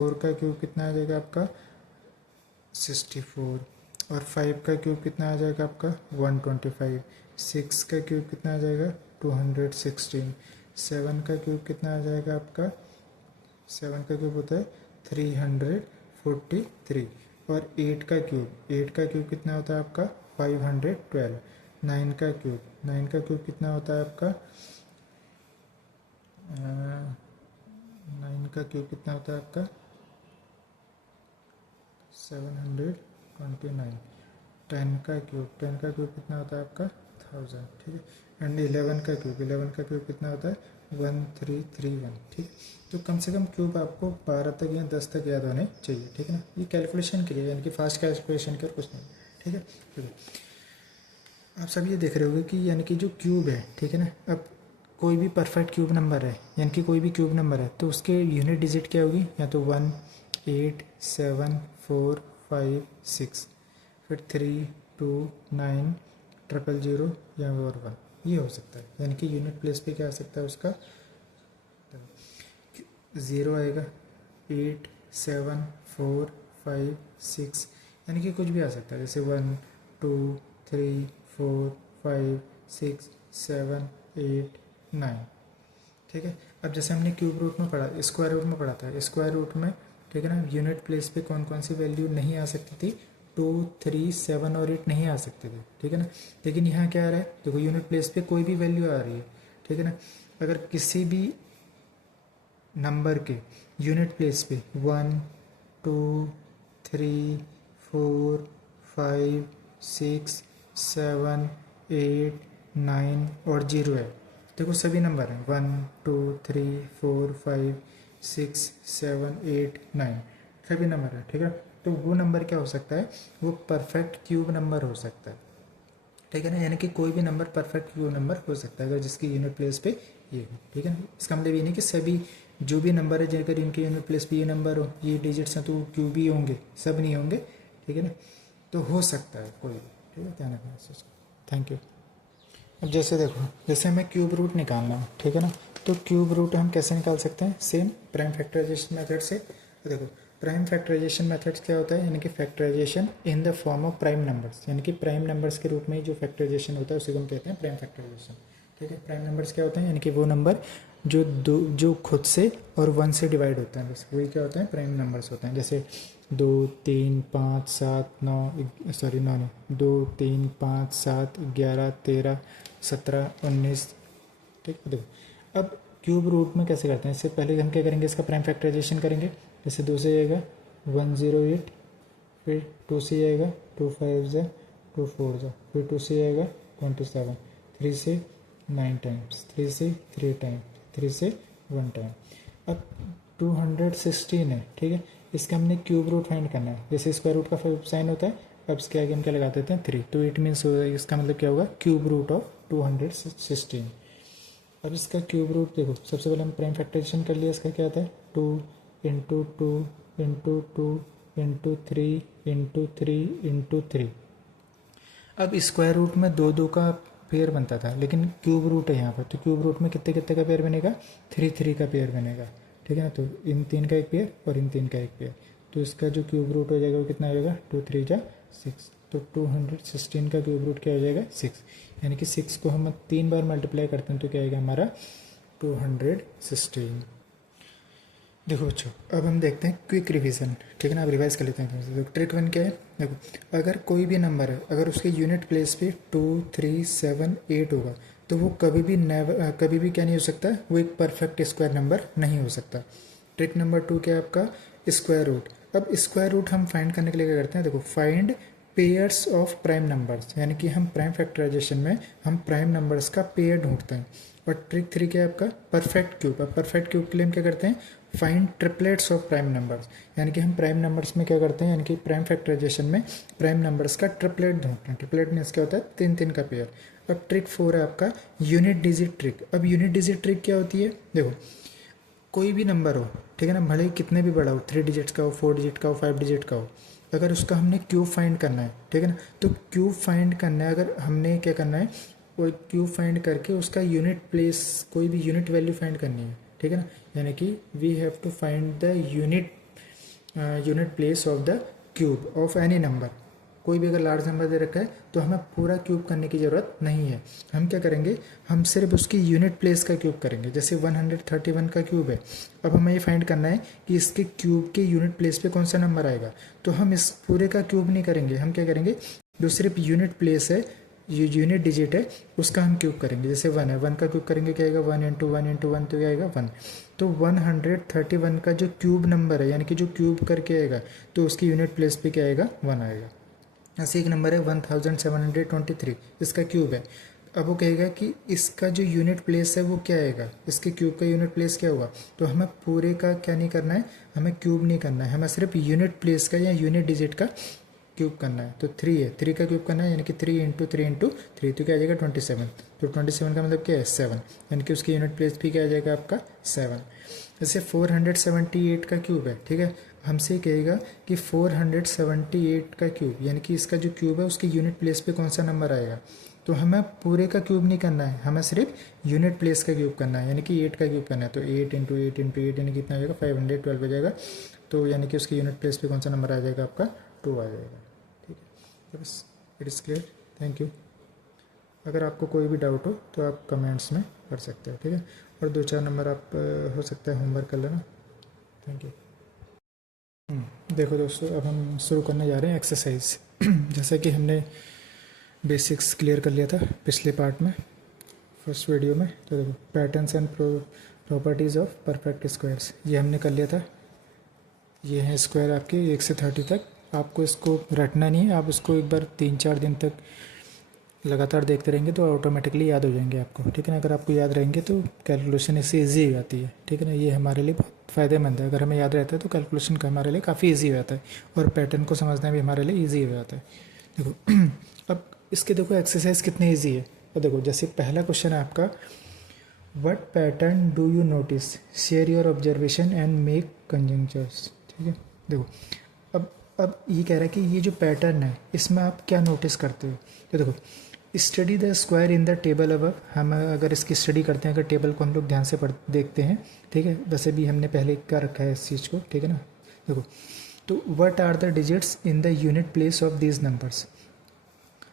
4 का क्यूब कितना आ जाएगा आपका 64, और 5 का क्यूब कितना आ जाएगा आपका 125, 6 का क्यूब कितना आ जाएगा 216, 7 का क्यूब कितना आ जाएगा आपका 7 का क्यूब होता है 343, और 8 का क्यूब कितना होता है आपका 512, 9 का क्यूब कितना होता है आपका 9 का क्यूब कितना होता है आपका 729, 10 का क्यूब कितना होता है आपका 1000, ठीक है। एंड 11 का क्यूब कितना होता है 1331, ठीक। तो कम से कम क्यूब आपको 12 तक या 10 तक याद होने चाहिए, ठीक है ना। ये कैलकुलेशन के लिए, यानी कि फास्ट कैलकुलेशन के और कुछ नहीं, ठीक है। आप सब ये देख रहे होंगे कि यानी कि जो क्यूब है, ठीक है ना, अब कोई भी परफेक्ट क्यूब नंबर है, यानी कि कोई भी क्यूब नंबर है तो उसके यूनिट डिजिट क्या होगी, या तो 1, 8, 7, 4, 5, 6, फिर 3, 2, 9, 000 या और 1, ये हो सकता है। यानी कि यूनिट प्लेस पे क्या आ सकता है उसका 0 आएगा, 8, 7, 4, 5, 6, यानी कि कुछ भी आ सकता है, जैसे 1, 2, 3, 4, 5, 6, 7, 8, 9, ठीक है। अब जैसे हमने क्यूब रूट में पढ़ा, स्क्वायर रूट में पढ़ा था, स्क्वायर रूट में, ठीक है ना, यूनिट प्लेस पे कौन कौन सी वैल्यू नहीं आ सकती थी, 2, 3, 7 और 8 नहीं आ सकते थे, ठीक है ना। लेकिन यहाँ क्या आ रहा है, देखो यूनिट प्लेस पे कोई भी वैल्यू आ रही है, ठीक है ना। अगर किसी भी नंबर के यूनिट प्लेस पे 1, 2, 3, 4, 5, 6, 7, 8, 9 और 0 है, देखो सभी नंबर हैं 1, 2, 3, 4, 5, 6, 7, 8, 9, सभी नंबर है, ठीक है। तो वो नंबर क्या हो सकता है, वो परफेक्ट क्यूब नंबर हो सकता है, ठीक है ना। यानी कि कोई भी नंबर परफेक्ट क्यूब नंबर हो सकता है अगर जिसकी यूनिट प्लेस पे ये हो, ठीक है ना। इसका मतलब ये नहीं कि सभी जो भी नंबर है अगर इनके यूनिट प्लेस पे ये नंबर हो, ये डिजिट्स हैं, तो क्यूब ही होंगे, सब नहीं होंगे, ठीक है ना। तो हो सकता है कोई भी, ठीक है, ध्यान रखना इस चीज़ का। Thank you. अब जैसे देखो, जैसे हमें क्यूब रूट निकालना है, ठीक है ना, तो क्यूब रूट हम कैसे निकाल सकते हैं, सेम प्राइम फैक्टराइजेशन मेथड से। तो देखो प्राइम फैक्टराइजेशन मेथड्स क्या होता है, यानी कि factorization in the form of prime numbers, यानी कि प्राइम नंबर्स के रूप में जो फैक्टराइजेशन होता है उसी को हम कहते हैं प्राइम फैक्टराइजेशन, ठीक है। प्राइम नंबर्स क्या होते हैं, यानी कि वो नंबर जो खुद से और 1 से डिवाइड होते हैं, बस वही क्या होते हैं, प्राइम नंबर्स होते हैं। जैसे 2, 3, 5, 7, 9, सॉरी 9 नहीं, 2, 3, 5, 7, 11, 13, 17, 19, ठीक है। देखो अब क्यूब रूट में कैसे करते हैं, इससे पहले हम क्या करेंगे, इसका प्राइम फैक्टराइजेशन करेंगे। जैसे 2 से आएगा 108, फिर 2 से आएगा 2 5 जा 2 4 जा, फिर 2 से आएगा 27, 3 से 9 टाइम्स, 3 से 3 टाइम, 3 से 1 टाइम। अब 216 है, ठीक है। इसका हमने क्यूब रूट फाइंड करना है, जैसे स्क्वायर रूट का साइन होता है, अब इसके आगे हम क्या लगा देते हैं 3, तो इट मीन्स इसका मतलब क्या होगा, क्यूब रूट ऑफ 216। अब इसका क्यूब रूट देखो, सबसे पहले हम प्राइम फैक्टराइजेशन कर लिया, इसका क्या आता है 2 into 2 into 2 into 3 into 3 into 3। अब स्क्वायर रूट में 2 2 का पेयर बनता था, लेकिन क्यूब रूट है यहाँ पर, तो क्यूब रूट में कितने कितने का पेयर बनेगा, 3 3 का पेयर बनेगा, ठीक है ना। तो इन 3 का एक पेयर और इन 3 का एक पेयर, तो इसका जो क्यूब रूट हो जाएगा वो कितना हो जाएगा, 2 3 जा 6, तो 216 का क्यूब रूट क्या हो जाएगा 6, यानी कि 6 को हम 3 बार मल्टीप्लाई करते हैं तो क्या आएगा हमारा 216। देखो बच्चों, अब हम देखते हैं क्विक रिवीजन, ठीक है ना। अब रिवाइज कर लेते हैं। तो ट्रिक 1 क्या है, देखो अगर कोई भी नंबर है, अगर उसके यूनिट प्लेस पे 2, 3, 7, 8 होगा, तो वो कभी भी क्या नहीं हो सकता, वो एक परफेक्ट स्क्वायर नंबर नहीं हो सकता। ट्रिक नंबर 2 क्या है आपका, स्क्वायर रूट। अब स्क्वायर रूट हम फाइंड करने के लिए क्या करते हैं, देखो find pairs of prime numbers, यानी कि हम प्राइम फैक्टराइजेशन में हम प्राइम नंबर्स का पेयर ढूंढते हैं। और ट्रिक 3 क्या है आपका, परफेक्ट क्यूब। अब परफेक्ट क्यूब के लिए हम क्या करते हैं, find triplets of prime numbers, यानी कि हम प्राइम नंबर्स में क्या करते हैं, यानी कि प्राइम फैक्टराइजेशन में प्राइम नंबर्स का ट्रिपलेट ढूंढते हैं। ट्रिपलेट मीन्स क्या होता है, 3 3 का पेयर। अब ट्रिक 4 है आपका यूनिट डिजिट ट्रिक। अब यूनिट डिजिट ट्रिक क्या होती है, देखो कोई भी नंबर हो, ठीक है ना, भले ही कितने भी बड़ा हो, 3 डिजिट्स का हो, 4 डिजिट का हो, 5 डिजिट का हो, अगर उसका हमने क्यूब फाइंड करना है, ठीक है ना, तो क्यूब फाइंड करना है, अगर हमने क्या करना है, वो क्यूब फाइंड करके उसका यूनिट प्लेस, कोई भी यूनिट वैल्यू फाइंड करनी है, ठीक है ना। यानी कि we have to find the unit unit place of the cube of any number. कोई भी अगर लार्ज नंबर दे रखा है तो हमें पूरा क्यूब करने की ज़रूरत नहीं है। हम क्या करेंगे, हम सिर्फ उसकी यूनिट प्लेस का क्यूब करेंगे। जैसे 131 का क्यूब है, अब हमें ये फाइंड करना है कि इसके क्यूब के यूनिट प्लेस पे कौन सा नंबर आएगा। तो हम इस पूरे का क्यूब नहीं करेंगे, हम क्या करेंगे, जो सिर्फ यूनिट प्लेस है, ये यूनिट डिजिट है, उसका हम क्यूब करेंगे। जैसे 1 है, 1 का क्यूब करेंगे क्या आएगा, 1 इंटू 1 इंटू 1 तो क्या आएगा 1। तो 131 का जो क्यूब नंबर है, यानी कि जो क्यूब करके आएगा, तो उसकी यूनिट प्लेस पे क्या आएगा, 1 आएगा। ऐसे एक नंबर है 1723, इसका क्यूब है। अब वो कहेगा कि इसका जो यूनिट प्लेस है वो क्या आएगा, इसके क्यूब का यूनिट प्लेस क्या होगा। तो हमें पूरे का क्या नहीं करना है, हमें क्यूब नहीं करना है, हमें सिर्फ यूनिट प्लेस का या यूनिट डिजिट का क्यूब करना है। तो 3 है, 3 का क्यूब करना है, यानी कि 3 इंटू 3 इंटू 3 तो क्या आ जाएगा 27। तो 27 का मतलब क्या है 7, यानी कि उसकी यूनिट प्लेस भी क्या आ जाएगा आपका 7। जैसे 478 का क्यूब है, ठीक है, हमसे कहेगा कि 478 का क्यूब, यानी कि इसका जो क्यूब है उसकी यूनिट प्लेस पे कौन सा नंबर आएगा। तो हमें पूरे का क्यूब नहीं करना है, हमें सिर्फ यूनिट प्लेस का क्यूब करना है, यानी कि 8 का क्यूब करना है। तो 8 इंटू 8 इंटू 8 यानी कि कितना आ जाएगा 512 हो जाएगा। तो यानी कि उसकी यूनिट प्लेस पे कौन सा नंबर आ जाएगा आपका 2 आ जाएगा। ठीक है, तो बस it is clear. Thank you. अगर आपको कोई भी डाउट हो तो आप कमेंट्स में कर सकते हो, ठीक है। और 2-4 नंबर आप हो सकता है होमवर्क कर लेना। Thank you. देखो दोस्तों, अब हम शुरू करने जा रहे हैं एक्सरसाइज। जैसा कि हमने बेसिक्स क्लियर कर लिया था पिछले पार्ट में, फर्स्ट वीडियो में। तो देखो, patterns and properties of perfect squares, ये हमने कर लिया था। ये है स्क्वायर आपके 1 से 30 तक। आपको इसको रटना नहीं है, आप इसको एक बार 3-4 दिन तक लगातार देखते रहेंगे तो ऑटोमेटिकली याद हो जाएंगे आपको, ठीक है ना। अगर आपको याद रहेंगे तो कैलकुलेशन इससे ईजी हो जाती है, ठीक है ना। ये हमारे लिए बहुत फ़ायदेमंद है, अगर हमें याद रहता है तो कैलकुलेशन का हमारे लिए काफ़ी ईजी हो जाता है, और पैटर्न को समझना भी हमारे लिए ईजी हो जाता है। देखो अब इसके देखो एक्सरसाइज कितनी ईजी है। और देखो, जैसे पहला क्वेश्चन है आपका, what pattern do you notice, share your observation and make conjectures. ठीक है, देखो अब ये कह रहा है कि ये जो पैटर्न है इसमें आप क्या नोटिस करते हो। तो देखो, study the square in the table above, हम अगर इसकी स्टडी करते हैं, अगर टेबल को हम लोग ध्यान से देखते हैं, ठीक है, वैसे भी हमने पहले कर रखा है इस चीज़ को, ठीक है ना। देखो, तो what are the digits in the unit place of these numbers.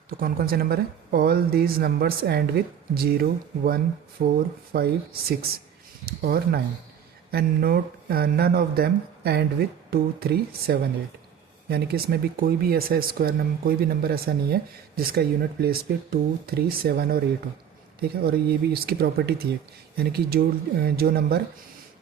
तो कौन कौन से नंबर हैं, all these numbers end with 0, 1, 4, 5, 6 और 9 and note none of them end with 2, 3, 7, 8। यानी कि इसमें भी कोई भी ऐसा स्क्वायर नंबर, कोई भी नंबर ऐसा नहीं है जिसका यूनिट प्लेस पे 2, 3, 7 और 8 हो, ठीक है। और ये भी इसकी प्रॉपर्टी थी एक, यानी कि जो नंबर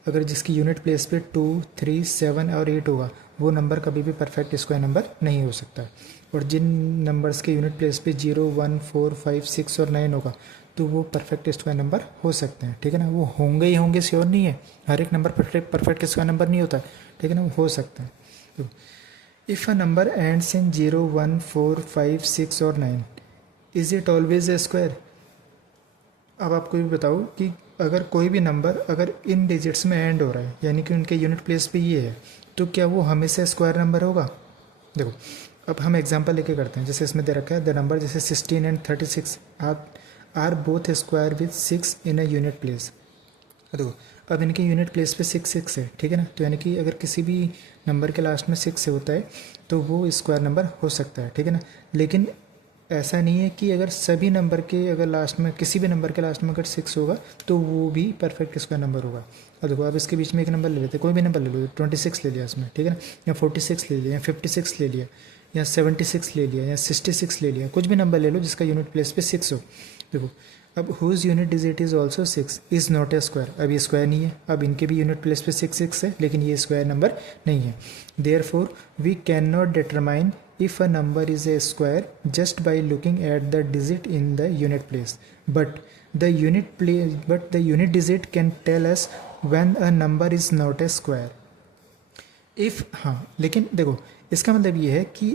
अगर जिसकी यूनिट प्लेस पे 2, 3, 7 और 8 होगा, वो नंबर कभी भी परफेक्ट स्क्वायर नंबर नहीं हो सकता। और जिन नंबर्स के यूनिट प्लेस पे 0, 1, 4, 5, 6 और 9 होगा, तो वो परफेक्ट स्क्वायर नंबर हो सकते हैं, ठीक है ना। वो होंगे ही होंगे, श्योर नहीं है, हर एक नंबर परफेक्ट स्क्वायर नंबर नहीं होता, ठीक है ना, वो हो सकता है। तो if a number ends in 0, 1, 4, 5, 6 और 9, is it always a square. अब आपको भी बताओ कि अगर कोई भी नंबर अगर इन डिजिट्स में एंड हो रहा है, यानी कि उनके यूनिट प्लेस पे ये है, तो क्या वो हमेशा स्क्वायर नंबर होगा। देखो, अब हम एग्जांपल लेके करते हैं। जैसे इसमें दे रखा है द नंबर, जैसे 16 and 36 are both square with 6 in a unit place. देखो, अब इनके यूनिट प्लेस पे 6, 6 है, ठीक है ना। तो यानी कि अगर किसी भी नंबर के लास्ट में 6 से होता है तो वो स्क्वायर नंबर हो सकता है, ठीक है ना। लेकिन ऐसा नहीं है कि अगर सभी नंबर के अगर लास्ट में, किसी भी नंबर के लास्ट में अगर 6 होगा तो वो भी परफेक्ट स्क्वायर नंबर होगा। और देखो, अब इसके बीच में एक नंबर ले लेते हैं, कोई भी नंबर ले लो, 26 ले लिया इसमें, ठीक है ना, या 46 ले लिया, या 56 ले लिया, या 76 ले लिया, या 66 ले लिया, कुछ भी नंबर ले लो जिसका यूनिट प्लेस पे 6 हो। देखो, अब whose unit digit is also 6 is not a square. अब ये स्क्वायर नहीं है, अब इनके भी यूनिट प्लेस पे 6, 6 है, लेकिन ये स्क्वायर नंबर नहीं है। Therefore we can not determine if a number is a square just by looking at the digit in the unit place, but the unit digit can tell us when a number is not a square if, हाँ, लेकिन देखो, इसका मतलब ये है कि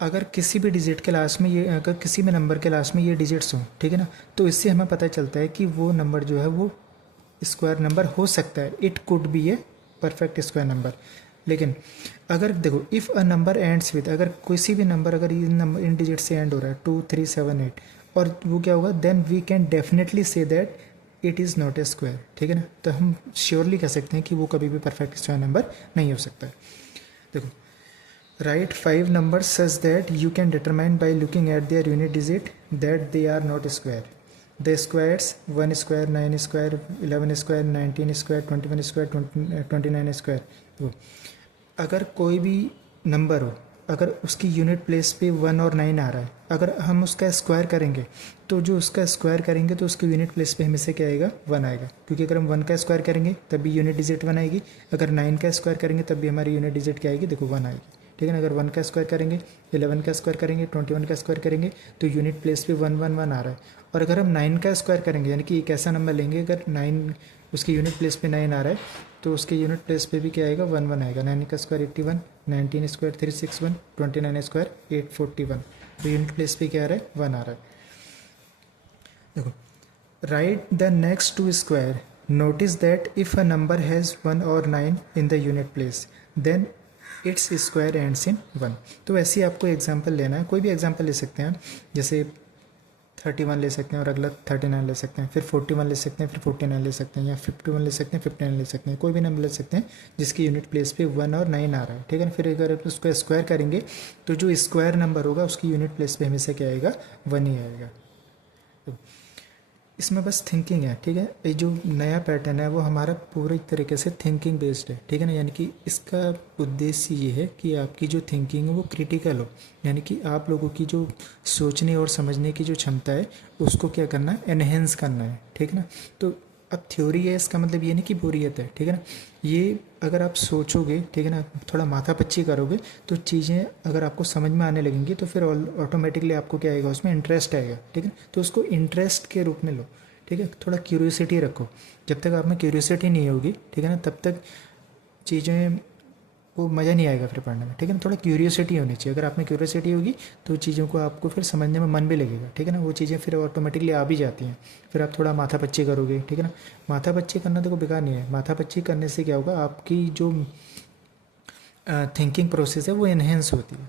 अगर किसी भी डिजिट के लास्ट में ये, अगर किसी भी नंबर के लास्ट में ये डिजिट्स हों, ठीक है ना, तो इससे हमें पता चलता है कि वो नंबर जो है वो स्क्वायर नंबर हो सकता है, it could be a perfect square number. लेकिन अगर देखो, if a number ends with, अगर किसी भी नंबर अगर इन डिजिट से एंड हो रहा है 2, 3, 7, 8, और वो क्या होगा, then we can definitely say that it is not a square, ठीक है ना। तो हम श्योरली कह सकते हैं कि वो कभी भी परफेक्ट स्क्वायर नंबर नहीं हो सकता है। देखो, right 5 numbers such that you can determine by looking at their unit digit that they are not square. The squares 1 square, 9 square, 11 square, 19 square, 21 square, 29 square। तो अगर कोई भी नंबर हो, अगर उसकी यूनिट प्लेस पे 1 और 9 आ रहा है, अगर हम उसका स्क्वायर करेंगे तो जो उसका स्क्वायर करेंगे तो उसकी यूनिट प्लेस पे हमेशा क्या आएगा, 1 आएगा। क्योंकि अगर हम 1 का स्क्वायर करेंगे तब भी यूनिट डिजिट 1 आएगी, अगर 9 का स्क्वायर करेंगे तब भी हमारी यूनिट डिजिट क्या आएगी, देखो 1 आएगी, ठीक है ना। अगर 1 का स्क्वायर करेंगे, 11 का स्क्वायर करेंगे, 21 का स्क्वायर करेंगे तो यूनिट प्लेस पे 1 1 1 आ रहा है। और अगर हम 9 का स्क्वायर करेंगे, यानी कि एक ऐसा नंबर लेंगे अगर 9 उसकी यूनिट प्लेस पे 9 आ रहा है तो उसके यूनिट प्लेस पे भी क्या आएगा, 1 1 आएगा। 9 का स्क्वायर 81, 19 स्क्वायर 361, 29 स्क्वायर 841। तो यूनिट प्लेस पे क्या आ रहा है, 1 आ रहा है। देखो, right the next to square, notice that if a number has 1 और 9 in the unit place then its square ends in 1। तो ऐसे ही आपको एग्जाम्पल लेना है, कोई भी एग्जाम्पल ले सकते हैं, जैसे 31 ले सकते हैं और अगला 39 ले सकते हैं, फिर 41 ले सकते हैं, फिर 49 ले सकते हैं, या 51 ले सकते हैं, 59 ले सकते हैं, कोई भी नंबर ले सकते हैं जिसकी यूनिट प्लेस पे 1 और 9 आ रहा है, ठीक है ना। फिर अगर उसको स्क्वायर करेंगे तो जो स्क्वायर नंबर होगा उसकी यूनिट प्लेस पे हमेशा क्या आएगा, 1 ही आएगा। तो इसमें बस थिंकिंग है, ठीक है। ये जो नया पैटर्न है वो हमारा पूरी तरीके से थिंकिंग बेस्ड है, ठीक है ना। यानी कि इसका उद्देश्य ये है कि आपकी जो थिंकिंग है वो क्रिटिकल हो, यानी कि आप लोगों की जो सोचने और समझने की जो क्षमता है उसको क्या करना है, एनहेंस करना है, ठीक है ना। तो अब थ्योरी है, इसका मतलब ये नहीं कि बोरियत है, ठीक है ना। ये अगर आप सोचोगे, ठीक है ना, थोड़ा माथापच्ची करोगे तो चीज़ें अगर आपको समझ में आने लगेंगी तो फिर ऑटोमेटिकली आपको क्या आएगा, उसमें इंटरेस्ट आएगा, ठीक है। तो उसको इंटरेस्ट के रूप में लो, ठीक है। थोड़ा क्यूरियोसिटी रखो, जब तक आप में क्यूरियोसिटी नहीं होगी, ठीक है ना, तब तक चीज़ें वो मज़ा नहीं आएगा फिर पढ़ने में, ठीक है ना। थोड़ा क्यूरियोसिटी होनी चाहिए, अगर आप में क्यूरियोसिटी होगी तो चीज़ों को आपको फिर समझने में मन भी लगेगा, ठीक है ना। वो चीज़ें फिर ऑटोमेटिकली आ भी जाती हैं, फिर आप थोड़ा माथापच्ची करोगे, ठीक है ना। माथापच्ची करना तो कोई बेकार नहीं है, माथापच्ची करने से क्या होगा, आपकी जो थिंकिंग प्रोसेस है वो इन्हेंस होती है,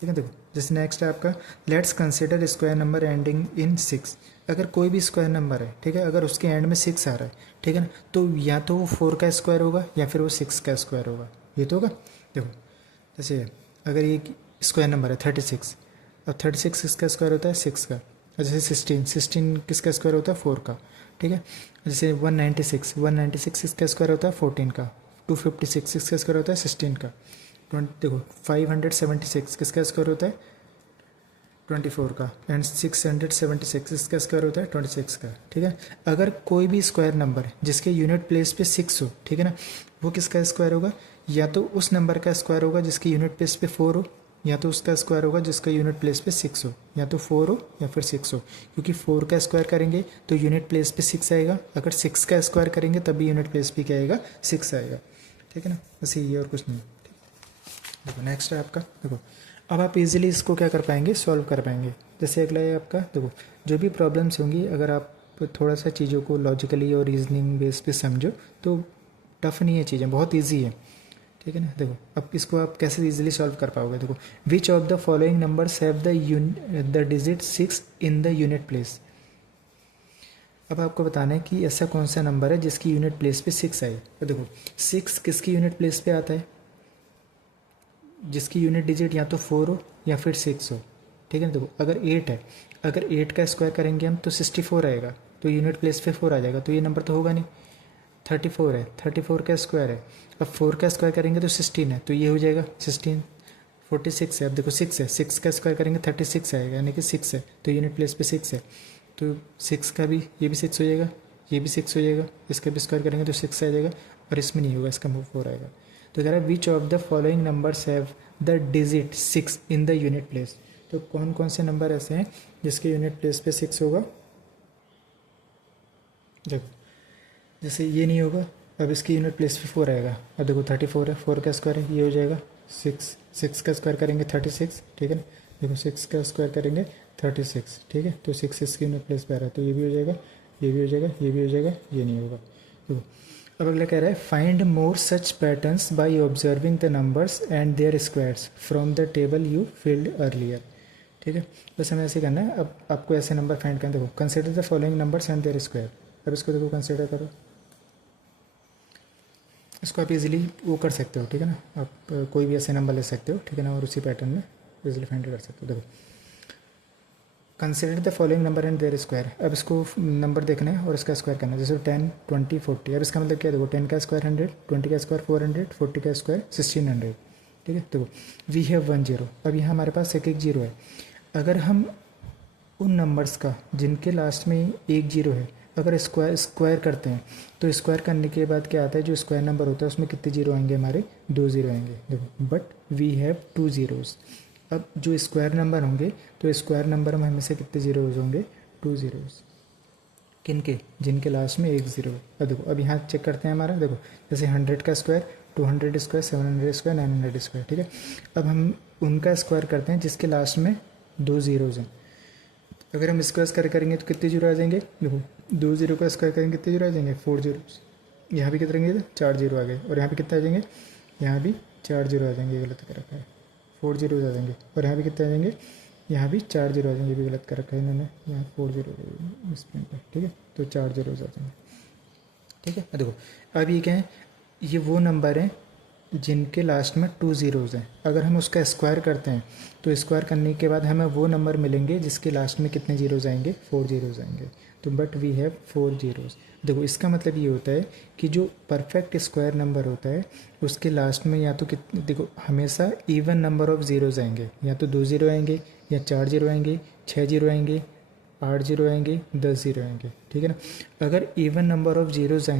ठीक है। देखो, जैसे नेक्स्ट है आपका, let's consider square number ending in 6। अगर कोई भी स्क्वायर नंबर है, ठीक है, अगर उसके एंड में 6 आ रहा है, ठीक है ना, तो या तो वो 4 का स्क्वायर होगा या फिर वो 6 का स्क्वायर होगा, ये तो होगा। देखो, जैसे अगर ये स्क्वायर नंबर है 36, अब 36 किसका स्क्वायर होता है, 6 का। और जैसे 16 किसका स्क्वायर होता है, 4 का, ठीक है। जैसे 196 किसका स्क्वायर होता है, 14 का। 256 किसका स्क्वायर होता है, 16 का। देखो 576 किसका स्क्वायर होता है, 24 का। एंड 676 इसका स्क्वायर होता है 26 का, ठीक है। अगर कोई भी स्क्वायर नंबर है जिसके यूनिट प्लेस पे 6 हो, ठीक है ना, वो किसका स्क्वायर होगा, या तो उस नंबर का स्क्वायर होगा जिसकी यूनिट प्लेस पे 4 हो, या तो उसका स्क्वायर होगा जिसका यूनिट प्लेस पे 6 हो, या तो 4 हो या फिर 6 हो। क्योंकि 4 का स्क्वायर करेंगे तो यूनिट प्लेस पे 6 आएगा, अगर 6 का स्क्वायर करेंगे तब भी यूनिट प्लेस पे क्या आएगा, 6 आएगा, ठीक है ना। बस ये और कुछ नहीं। देखो नेक्स्ट है आपका, देखो अब आप इजीली इसको क्या कर पाएंगे, सॉल्व कर पाएंगे। जैसे अगला है आपका, देखो जो भी प्रॉब्लम्स होंगी अगर आप थोड़ा सा चीज़ों को लॉजिकली और रीजनिंग बेस पे समझो तो टफ नहीं है, चीज़ें बहुत इजी है, ठीक है ना। देखो अब इसको आप कैसे इजीली सॉल्व कर पाओगे। देखो, which of the following numbers have the digit 6 in the unit place. अब आपको बताना है कि ऐसा कौन सा नंबर है जिसकी यूनिट प्लेस पे 6 आए। तो देखो 6 किसकी यूनिट प्लेस पे आता है, जिसकी यूनिट डिजिट या तो 4 हो या फिर 6 हो, ठीक है। देखो अगर 8 है, अगर 8 का स्क्वायर करेंगे हम तो 64 आएगा, तो यूनिट प्लेस पे 4 आ जाएगा, तो ये नंबर तो होगा नहीं। 34 है, 34 का स्क्वायर है, अब 4 का स्क्वायर करेंगे तो 16 है, तो ये हो जाएगा 16। 46 है, अब देखो 6 है, 6 का स्क्वायर करेंगे 36 आएगा, यानी कि 6 है, तो यूनिट प्लेस पे 6 है, तो 6 का भी ये भी 6 हो जाएगा, ये भी 6 हो जाएगा, इसका भी स्क्वायर करेंगे तो 6 आ जाएगा, और इसमें नहीं होगा, इसका 4 आएगा। तो कह रहा है which of the following numbers have the digit 6 in the unit place. तो कौन कौन से नंबर ऐसे हैं जिसके यूनिट प्लेस पे 6 होगा। देखो जैसे ये नहीं होगा, अब इसकी यूनिट प्लेस पे 4 आएगा, अब देखो 34 है, 4 का स्क्वायर है, ये हो जाएगा 6 का स्क्वायर करेंगे 36, ठीक है ना। देखो 6 का स्क्वायर करेंगे 36, ठीक है, तो 6 इसकी यूनिट प्लेस पे आ रहा है, तो ये भी हो जाएगा, ये भी हो जाएगा, ये भी हो जाएगा, ये नहीं होगा। देखो अब अगला कह रहा है find more such patterns by observing the numbers and their squares from the table you filled earlier, ठीक है। बस हमें ऐसे करना है। अब आपको ऐसे नंबर फाइंड करना, देखो consider the following numbers and their square, अब इसको देखो कंसिडर करो, इसको आप इजीली वो कर सकते हो, ठीक है ना, आप कोई भी ऐसे नंबर ले सकते हो, ठीक है ना, और उसी पैटर्न में इजीली फाइंड कर सकते हो। देखो consider the following number and their square, अब इसको नंबर देखना है और इसका स्क्वायर करना है, जैसे 10, 20, 40। अब इसका मतलब क्या है, देखो 10 का स्क्वायर 100, 20 का स्क्वायर 400, 40 का स्क्वायर 1600, ठीक है। देखो वी हैव 1 0, अब यहाँ हमारे पास एक जीरो है। अगर हम उन नंबर्स का जिनके लास्ट में एक जीरो है अगर स्क्वायर करते हैं तो स्क्वायर करने के बाद क्या आता है, जो स्क्वायर नंबर होता है उसमें कितने जीरो आएंगे, हमारे 2 जीरो आएंगे। देखो बट वी हैव 2 जीरोज़, अब जो स्क्वायर नंबर होंगे तो स्क्वायर नंबर में हमेशा कितने जीरोज़ होंगे, 2 जीरोज़। किनके, जिनके लास्ट में एक जीरो है। अब देखो अब यहाँ चेक करते हैं हमारा, देखो जैसे 100 का स्क्वायर, 200 स्क्वायर, 700 स्क्वायर, 900 स्क्वायर, ठीक है। अब हम उनका स्क्वायर करते हैं जिसके लास्ट में 2 जीरोज़ हैं। अगर हम स्क्वायर स्क्वायर करेंगे तो कितने जीरो आ जाएंगे, देखो 2 जीरो का स्क्वायर करेंगे कितने जीरो आ जाएंगे, 4 जीरो। यहाँ भी कितने रहेंगे, 4 जीरो आ गए, और यहाँ पे कितने आ जाएंगे, यहाँ भी 4 जीरो आ जाएंगे, गलत कर रखा है, 4 जीरो आ जाएंगे, और यहाँ भी कितने आ जाएंगे, यहाँ भी 4 जीरो आ जाएंगे, भी गलत कर रखा है इन्होंने, यहाँ 4 जीरो इस पेन पर, ठीक है, तो 4 जीरो आ जाएंगे, ठीक है। देखो अब ये क्या है, ये वो नंबर हैं जिनके लास्ट में 2 जीरोज़ हैं। अगर हम उसका स्क्वायर करते हैं तो स्क्वायर करने के बाद हमें वो नंबर मिलेंगे जिसके लास्ट में कितने जीरोज़ आएंगे, 4 जीरोज़ आएंगे। तो बट वी हैव 4 जीरोज़। देखो इसका मतलब ये होता है कि जो परफेक्ट स्क्वायर नंबर होता है उसके लास्ट में या तो कितने, देखो हमेशा इवन नंबर ऑफ ज़ीरोज़ आएंगे, या तो 2 जीरो आएंगे, या 4 जीरो आएंगे, 6 जीरो आएंगे, 8 जीरो आएंगे, 10 जीरो आएंगे, ठीक है ना। अगर इवन नंबर ऑफ ज़ीरोज़ आएंगे